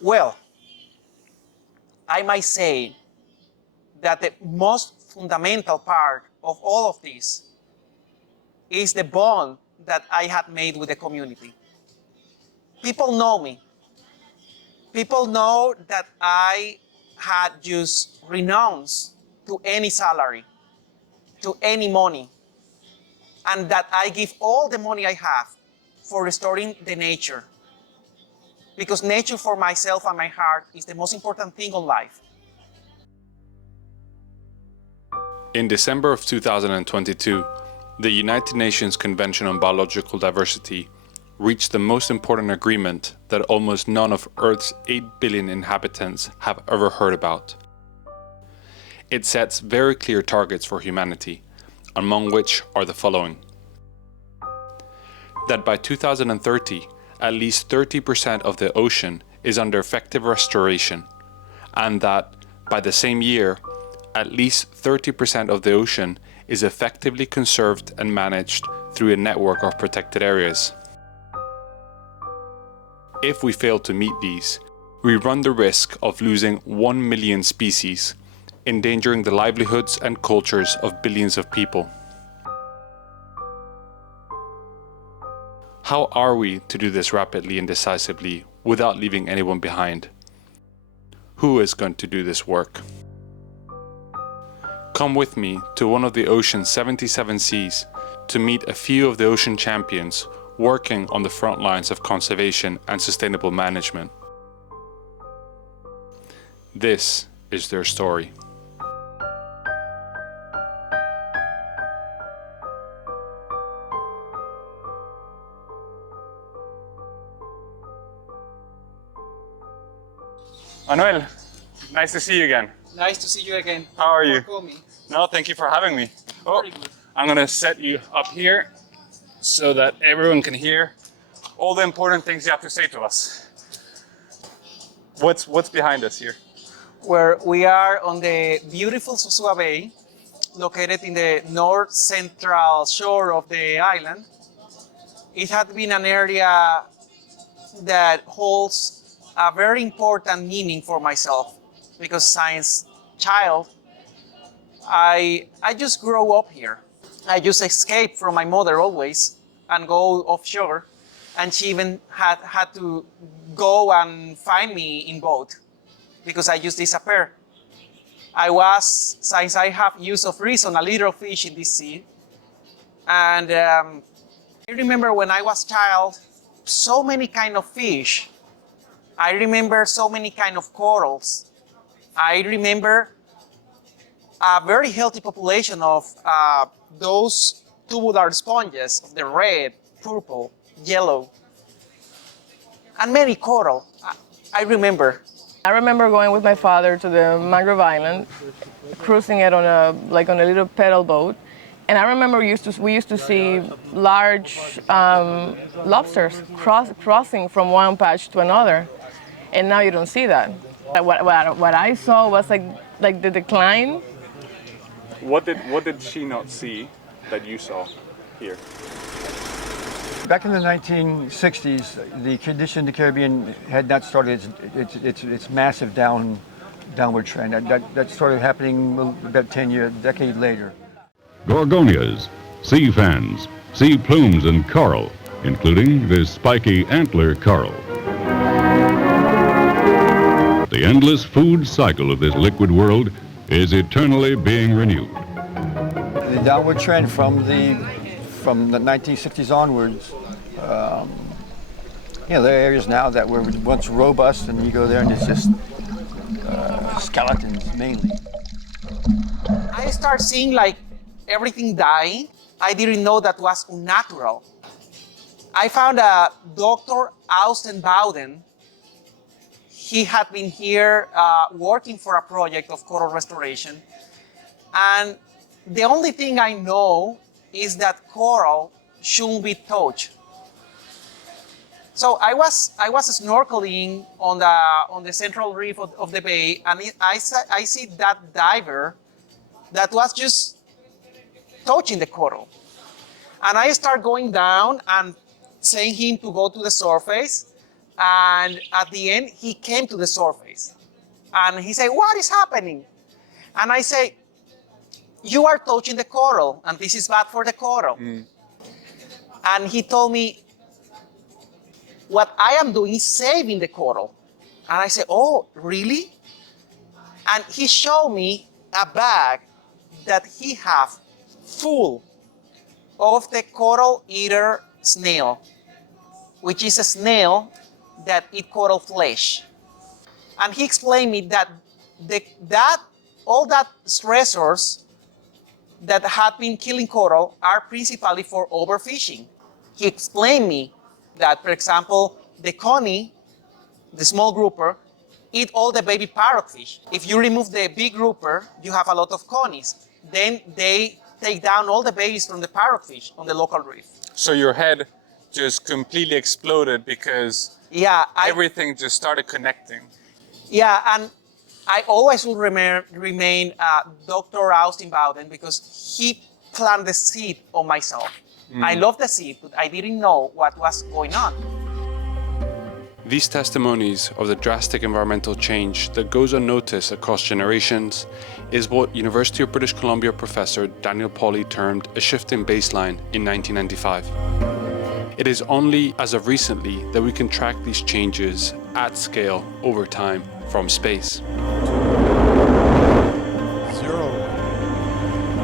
Well, I might say that the most fundamental part of all of this is the bond that I had made with the community. People know me. People know that I had just renounced to any salary, to any money, and that I give all the money I have for restoring the nature. Because nature for myself and my heart is the most important thing on life. In December of 2022, the United Nations Convention on Biological Diversity reached the most important agreement that almost none of Earth's 8 billion inhabitants have ever heard about. It sets very clear targets for humanity, among which are the following. That by 2030, at least 30% of the ocean is under effective restoration, and that by the same year, at least 30% of the ocean is effectively conserved and managed through a network of protected areas. If we fail to meet these, we run the risk of losing 1 million species, endangering the livelihoods and cultures of billions of people. How are we to do this rapidly and decisively without leaving anyone behind? Who is going to do this work? Come with me to one of the ocean's 77 seas to meet a few of the ocean champions working on the front lines of conservation and sustainable management. This is their story. Manuel, nice to see you again. Nice to see you again. How are you? Coming. No, thank you for having me. Oh, Very good. I'm gonna set you up here so that everyone can hear all the important things you have to say to us. What's behind us here? Where we are on the beautiful Sosua Bay, located in the north central shore of the island. It had been an area that holds a very important meaning for myself, because since child, I just grew up here. I just escaped from my mother always and go offshore, and she even had to go and find me in boat because I just disappeared. Since I have use of reason, a little fish in this sea. And I remember when I was child, so many kind of fish. I remember so many kind of corals. I remember a very healthy population of those tubular sponges of the red, purple, yellow, and many coral. I remember going with my father to the mangrove island, cruising it on a little pedal boat, and I remember we used to see large lobsters crossing from one patch to another, and now you don't see that. What I saw was like the decline. What did she not see that you saw here? Back in the 1960s, the condition in the Caribbean had not started its massive downward trend. That started happening about decade later. Gorgonias, sea fans, sea plumes and coral, including the spiky antler coral. The endless food cycle of this liquid world is eternally being renewed. The downward trend from the 1960s onwards, there are areas now that were once robust, and you go there and it's just skeletons mainly. I start seeing like everything dying. I didn't know that was unnatural. I found a Dr. Austin Bowden. He had been here working for a project of coral restoration. And the only thing I know is that coral shouldn't be touched. So I was snorkeling on the central reef of the bay, and I see that diver that was just touching the coral. And I start going down and saying him to go to the surface, And at the end, he came to the surface. And he said, what is happening? And I say, you are touching the coral, and this is bad for the coral. And he told me, what I am doing is saving the coral. And I said, oh, really? And he showed me a bag that he have full of the coral eater snail, which is a snail that eat coral flesh. And he explained me that all that stressors that have been killing coral are principally for overfishing. He explained me that, for example, the coney, the small grouper, eat all the baby parrotfish. If you remove the big grouper, you have a lot of conies. Then they take down all the babies from the parrotfish on the local reef. So your head just completely exploded because everything just started connecting. Yeah, and I always will remain Dr. Austin Bowden because he planted the seed on myself. I love the seed, but I didn't know what was going on. These testimonies of the drastic environmental change that goes unnoticed across generations is what University of British Columbia professor Daniel Pauly termed a shift in baseline in 1995. It is only as of recently that we can track these changes at scale over time from space. 0.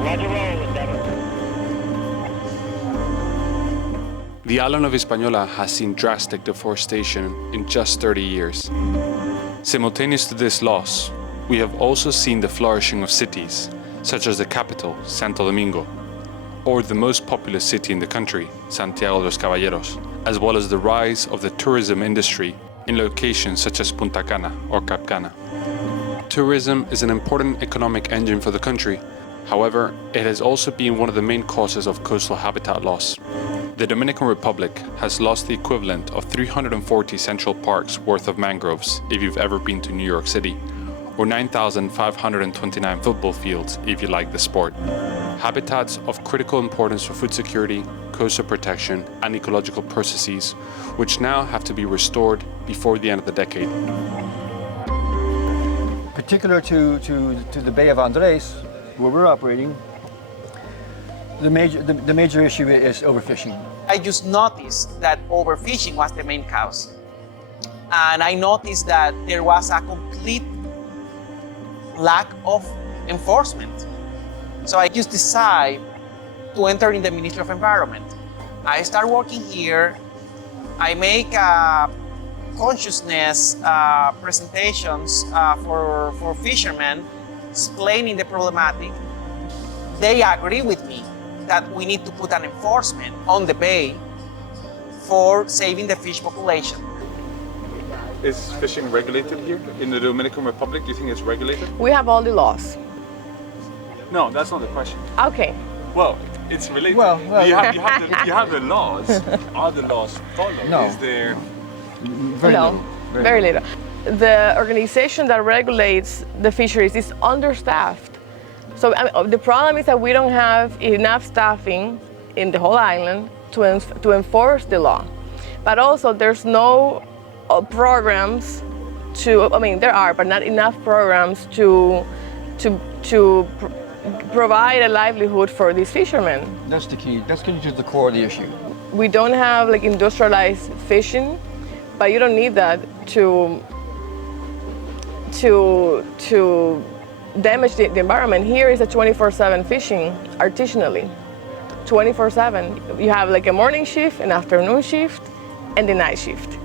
Roger, roll, Endeavour. The island of Hispaniola has seen drastic deforestation in just 30 years. Simultaneous to this loss, we have also seen the flourishing of cities, such as the capital, Santo Domingo, or the most populous city in the country, Santiago de los Caballeros, as well as the rise of the tourism industry in locations such as Punta Cana or Cap Cana. Tourism is an important economic engine for the country. However, it has also been one of the main causes of coastal habitat loss. The Dominican Republic has lost the equivalent of 340 Central Parks worth of mangroves if you've ever been to New York City, or 9,529 football fields if you like the sport. Habitats of critical importance for food security, coastal protection, and ecological processes, which now have to be restored before the end of the decade. Particular to the Bay of Andres, where we're operating, the major issue is overfishing. I just noticed that overfishing was the main cause. And I noticed that there was a complete lack of enforcement. So I just decided to enter in the Ministry of Environment. I start working here. I make consciousness presentations for fishermen, explaining the problematic. They agree with me that we need to put an enforcement on the bay for saving the fish population. Is fishing regulated here in the Dominican Republic? Do you think it's regulated? We have all the laws. No, that's not the question. Okay. Well, it's related. Well, you have the laws. Are the laws followed? No. Is there... Very No, little. very little. The organization that regulates the fisheries is understaffed. So the problem is that we don't have enough staffing in the whole island to enforce the law. But also there's no programs there are, but not enough programs to provide a livelihood for these fishermen. That's the key. That's getting to the core of the issue. We don't have industrialized fishing, but you don't need that to damage the environment. Here is a 24/7 fishing artisanally, 24/7. You have a morning shift, an afternoon shift, and the night shift.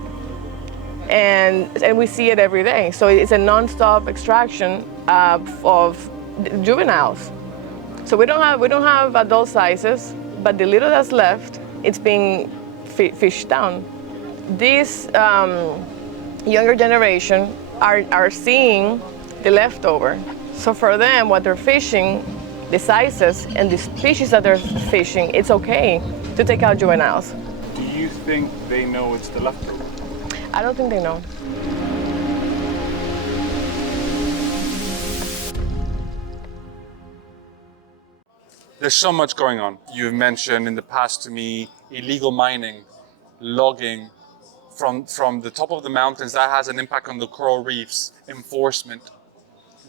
And we see it every day. So it's a non-stop extraction of juveniles. So we don't have adult sizes, but the little that's left, it's being fished down. This younger generation are seeing the leftover. So for them, what they're fishing, the sizes and the species that they're fishing, it's okay to take out juveniles. Do you think they know it's the leftover? I don't think they know. There's so much going on. You've mentioned in the past to me illegal mining, logging, from the top of the mountains, that has an impact on the coral reefs. Enforcement.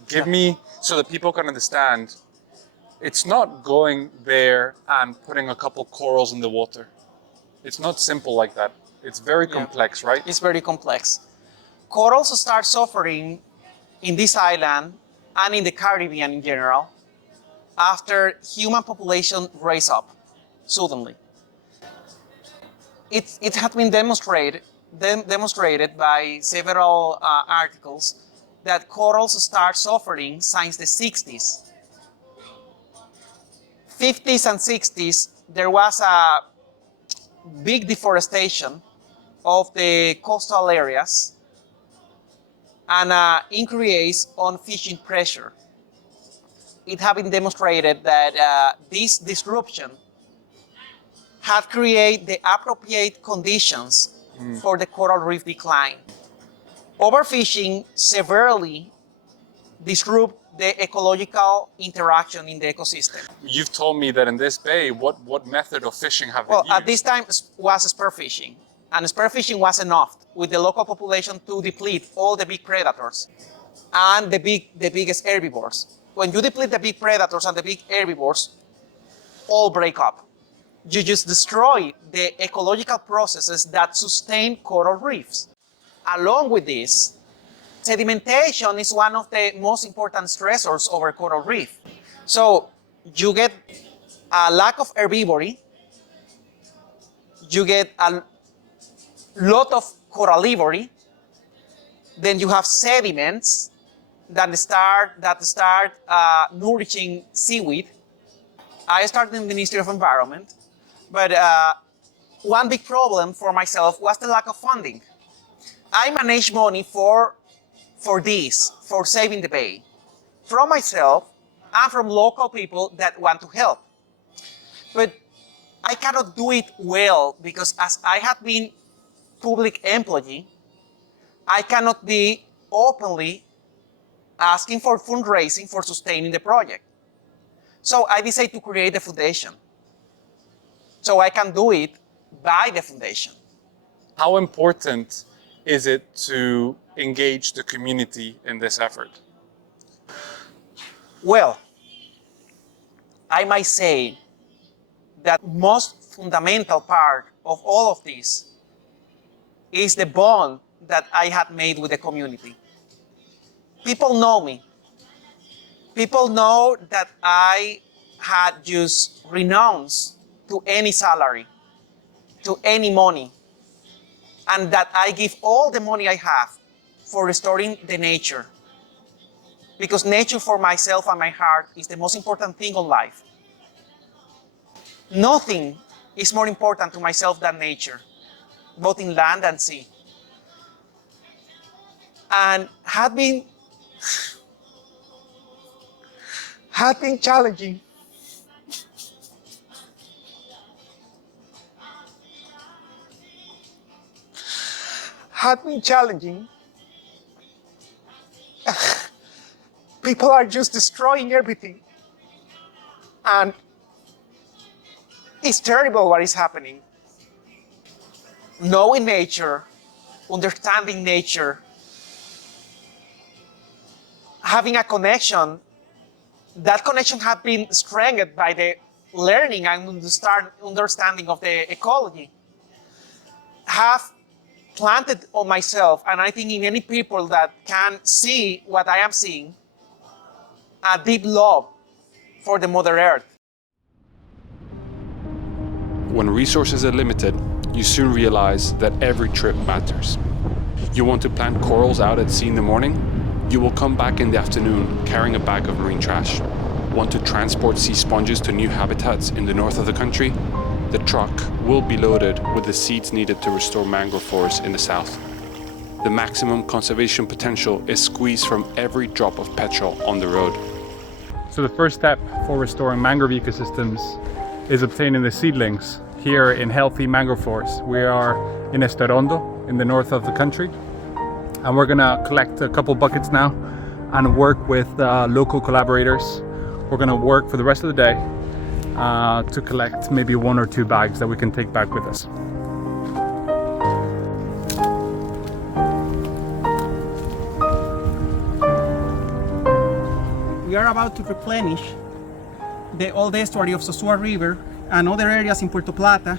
Give me, so that people can understand, it's not going there and putting a couple corals in the water. It's not simple like that. It's very complex, right? It's very complex. Corals start suffering in this island and in the Caribbean in general after human population raise up suddenly. It has been demonstrated by several articles that corals start suffering since the 60s. 50s and 60s, there was a big deforestation of the coastal areas and an increase on fishing pressure. It has been demonstrated that this disruption had created the appropriate conditions for the coral reef decline. Overfishing severely disrupts the ecological interaction in the ecosystem. You've told me that in this bay, what method of fishing have Well, been used? at this time was spearfishing, and spearfishing was enough with the local population to deplete all the big predators and the biggest herbivores. When you deplete the big predators and the big herbivores, all break up. You just destroy the ecological processes that sustain coral reefs. Along with this, sedimentation is one of the most important stressors over coral reef. So you get a lack of herbivory, you get a lot of corallivory, then you have sediments that start nourishing seaweed. I started in the Ministry of Environment, but one big problem for myself was the lack of funding. I manage money for saving the bay, from myself and from local people that want to help. But I cannot do it well because as I have been public employee, I cannot be openly asking for fundraising for sustaining the project. So I decided to create a foundation. So I can do it by the foundation. How important is it to engage the community in this effort? Well, I might say that most fundamental part of all of this is the bond that I had made with the community. People know me. People know that I had just renounced to any salary, to any money, and that I give all the money I have for restoring the nature. Because nature for myself and my heart is the most important thing on life. Nothing is more important to myself than nature, both in land and sea. And had been challenging. Had been challenging. People are just destroying everything. And it's terrible what is happening. Knowing nature, understanding nature, having a connection, that connection has been strengthened by the learning and understanding of the ecology, have planted on myself, and I think in any people that can see what I am seeing, a deep love for the Mother Earth. When resources are limited, you soon realize that every trip matters. You want to plant corals out at sea in the morning? You will come back in the afternoon carrying a bag of marine trash. Want to transport sea sponges to new habitats in the north of the country? The truck will be loaded with the seeds needed to restore mangrove forests in the south. The maximum conservation potential is squeezed from every drop of petrol on the road. So the first step for restoring mangrove ecosystems is obtaining the seedlings here in healthy mangrove forests. We are in Esterondo in the north of the country, and we're gonna collect a couple buckets now and work with local collaborators. We're gonna work for the rest of the day to collect maybe 1 or 2 bags that we can take back with us. We are about to replenish the old estuary of Sosúa River and other areas in Puerto Plata,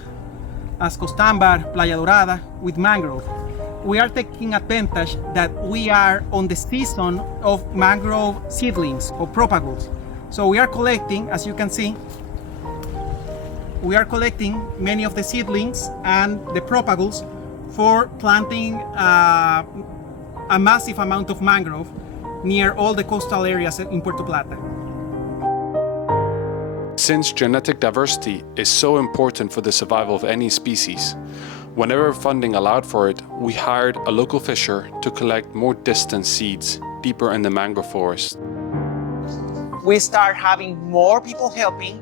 as Costambar, Playa Dorada, with mangrove. We are taking advantage that we are on the season of mangrove seedlings or propagules. So we are collecting, as you can see, we are collecting many of the seedlings and the propagules for planting a massive amount of mangrove near all the coastal areas in Puerto Plata. Since genetic diversity is so important for the survival of any species, whenever funding allowed for it, we hired a local fisher to collect more distant seeds deeper in the mangrove forest. We start having more people helping.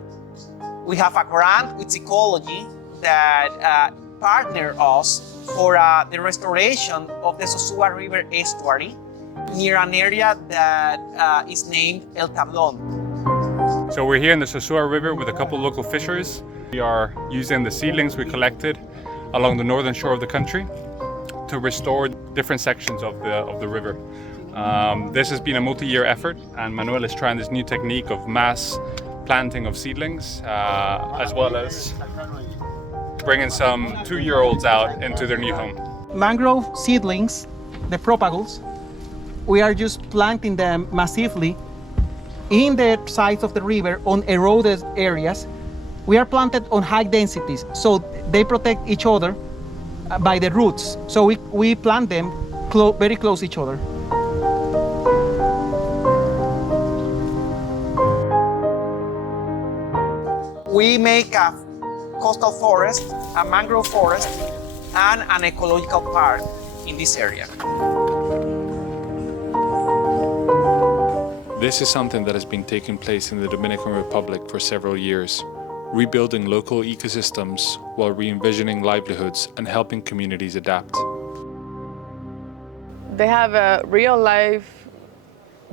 We have a grant with Ecology that partner us for the restoration of the Sosúa River estuary near an area that is named El Tablón. So we're here in the Sosúa River with a couple local fishers. We are using the seedlings we collected along the northern shore of the country to restore different sections of the river. This has been a multi-year effort, and Manuel is trying this new technique of mass planting of seedlings, as well as bringing some 2-year-olds out into their new home. Mangrove seedlings, the propagules, we are just planting them massively in the sides of the river on eroded areas. We are planted on high densities, so they protect each other by the roots. So we plant them very close to each other. We make a coastal forest, a mangrove forest, and an ecological park in this area. This is something that has been taking place in the Dominican Republic for several years, rebuilding local ecosystems while re-envisioning livelihoods and helping communities adapt. They have a real life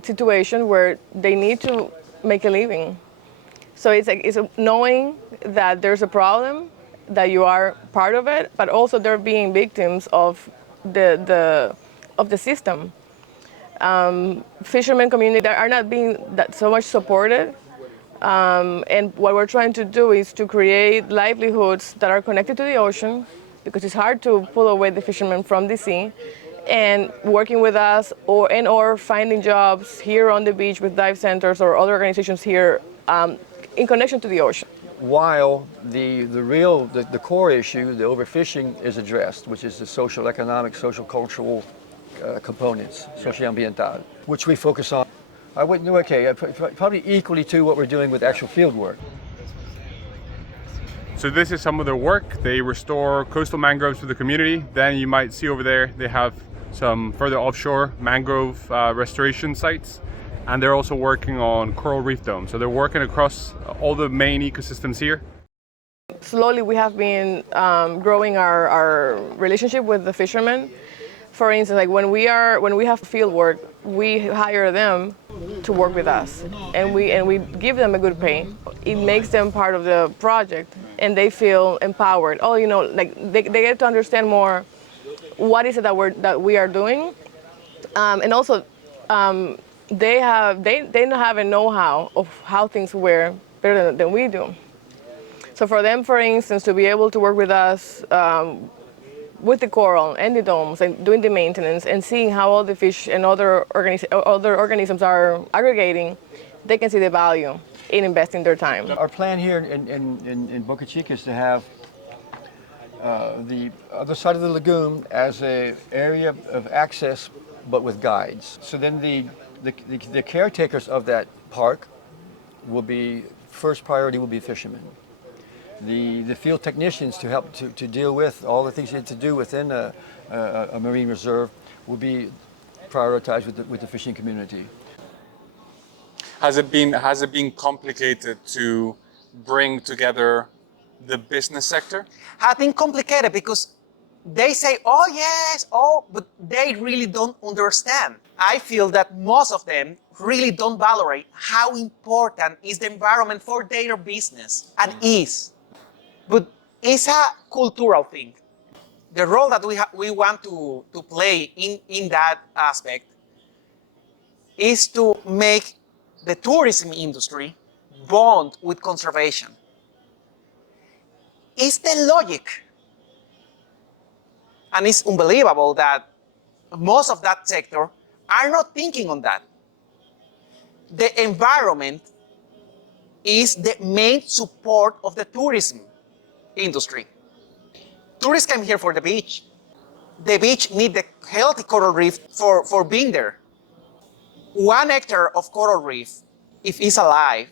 situation where they need to make a living. So it's knowing that there's a problem, that you are part of it, but also they're being victims of the system. Fishermen community that are not being so much supported. And what we're trying to do is to create livelihoods that are connected to the ocean, because it's hard to pull away the fishermen from the sea, and working with us or finding jobs here on the beach with dive centers or other organizations here in connection to the ocean. While the core issue, the overfishing, is addressed, which is the social, economic, social, cultural components, socioambiental, which we focus on. I wouldn't know, probably equally to what we're doing with actual field work. So this is some of their work. They restore coastal mangroves for the community. Then you might see over there, they have some further offshore mangrove restoration sites. And they're also working on coral reef domes. So they're working across all the main ecosystems here. Slowly we have been growing our relationship with the fishermen. For instance, like when we have field work, we hire them to work with us, and we give them a good pay. It makes them part of the project, and they feel empowered. Oh, like they get to understand more what is it that we are doing, and also they have a know-how of how things work better than we do. So for them, for instance, to be able to work with us with the coral and the domes and doing the maintenance and seeing how all the fish and other organisms are aggregating, they can see the value in investing their time. Our plan here in Boca Chica is to have the other side of the lagoon as an area of access, but with guides. So then the caretakers of that park will be, first priority will be fishermen. The field technicians to help to deal with all the things you need to do within a marine reserve will be prioritized with the fishing community. Has it been complicated to bring together the business sector? Has been complicated because they say, but they really don't understand. I feel that most of them really don't valorate how important is the environment for their business, and is. But it's a cultural thing. The role that we want to play in that aspect is to make the tourism industry bond with conservation. It's the logic. And it's unbelievable that most of that sector are not thinking on that. The environment is the main support of the tourism industry. Tourists come here for the beach. The beach needs the healthy coral reef for being there. 1 hectare of coral reef, if it's alive,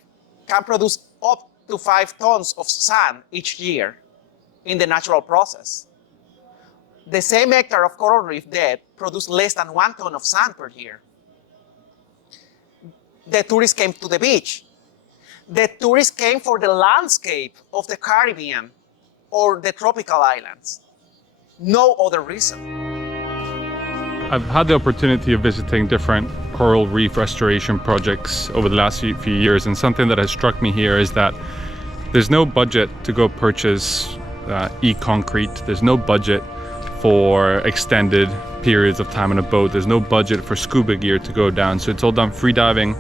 can produce up to 5 tons of sand each year in the natural process. The same hectare of coral reef dead produces less than 1 ton of sand per year. The tourists came to the beach. The tourists came for the landscape of the Caribbean or the tropical islands. No other reason. I've had the opportunity of visiting different coral reef restoration projects over the last few years, and something that has struck me here is that there's no budget to go purchase e-concrete. There's no budget for extended periods of time on a boat. There's no budget for scuba gear to go down. So it's all done free diving.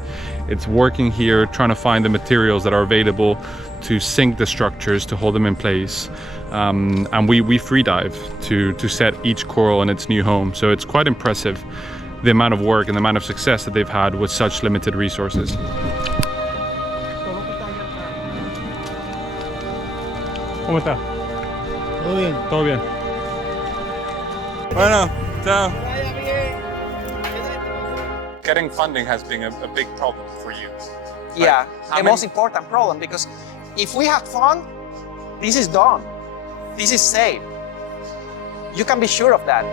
It's working here, trying to find the materials that are available to sink the structures, to hold them in place. And we free dive to set each coral in its new home. So it's quite impressive, the amount of work and the amount of success that they've had with such limited resources. ¿Cómo está? Todo bien. Todo bien. Bueno, chao. Getting funding has been a big problem for you. Yeah, the most important problem, because if we have fun, this is done. This is safe. You can be sure of that.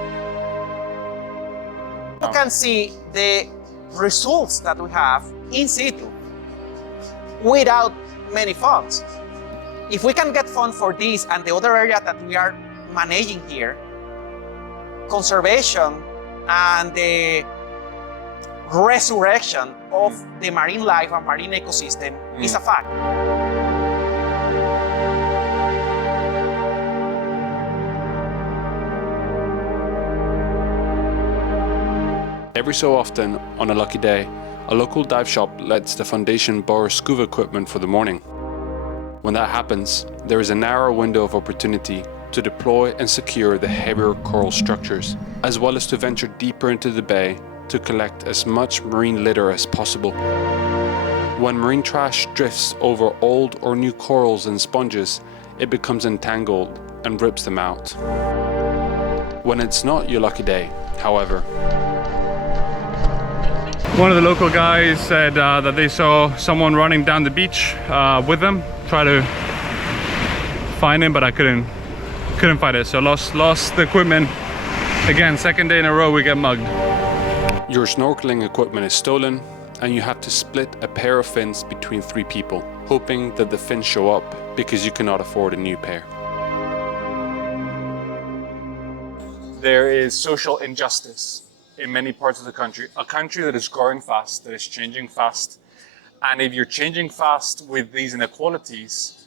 You can see the results that we have in situ without many funds. If we can get funds for this and the other area that we are managing here, conservation and the resurrection of the marine life and marine ecosystem is a fact. Every so often, on a lucky day, a local dive shop lets the foundation borrow scuba equipment for the morning. When that happens, there is a narrow window of opportunity to deploy and secure the heavier coral structures, as well as to venture deeper into the bay to collect as much marine litter as possible. When marine trash drifts over old or new corals and sponges, it becomes entangled and rips them out. When it's not your lucky day, however, one of the local guys said that they saw someone running down the beach with them, try to find him, but I couldn't find it. So lost the equipment. Again, second day in a row we get mugged. your snorkeling equipment is stolen and you have to split a pair of fins between 3 people, hoping that the fins show up because you cannot afford a new pair. There is social injustice in many parts of the country. A country that is growing fast, that is changing fast. And if you're changing fast with these inequalities,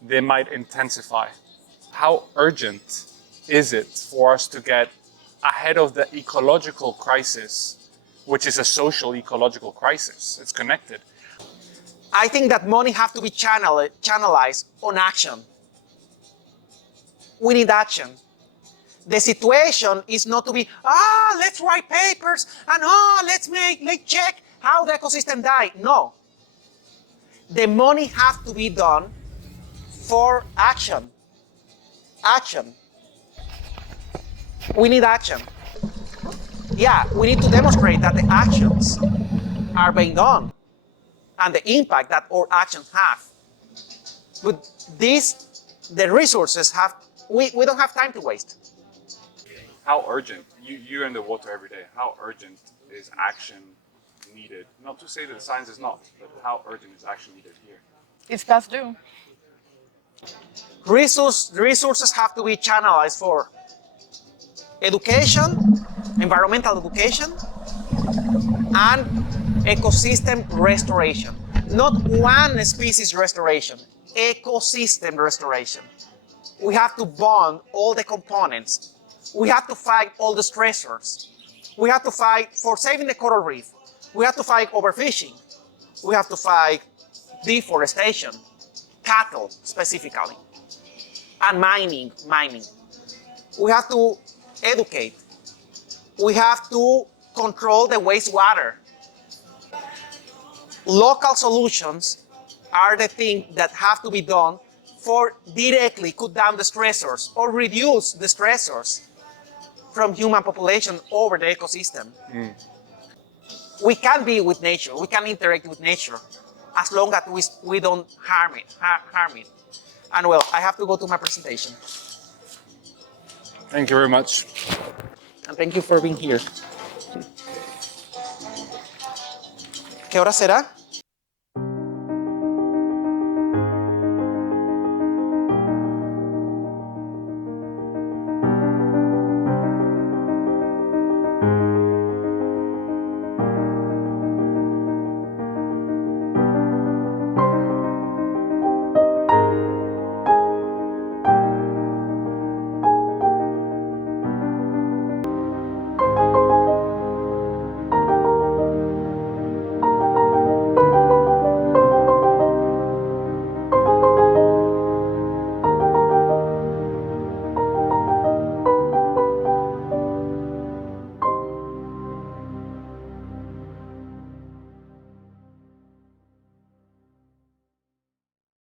they might intensify. How urgent is it for us to get ahead of the ecological crisis, which is a social ecological crisis? It's connected. I think that money has to be channelized on action. We need action. The situation is not to be, let's write papers and let's check how the ecosystem died. No. The money has to be done for action. Action. We need action. Yeah, we need to demonstrate that the actions are being done and the impact that our actions have. But the resources we don't have time to waste. How urgent, you're in the water every day, how urgent is action needed? Not to say that science is not, but how urgent is action needed here? It's past due. Resources have to be channelized for education, environmental education, and ecosystem restoration. Not one species restoration, ecosystem restoration. We have to bond all the components. We have to fight all the stressors. We have to fight for saving the coral reef. We have to fight overfishing. We have to fight deforestation, cattle specifically, and mining. We have to educate. We have to control the wastewater. Local solutions are the things that have to be done for directly cut down the stressors or reduce the stressors from human population over the ecosystem. We can be with nature, we can interact with nature as long as we don't harm it. And well, I have to go to my presentation. Thank you very much. And thank you for being here. ¿Qué hora será?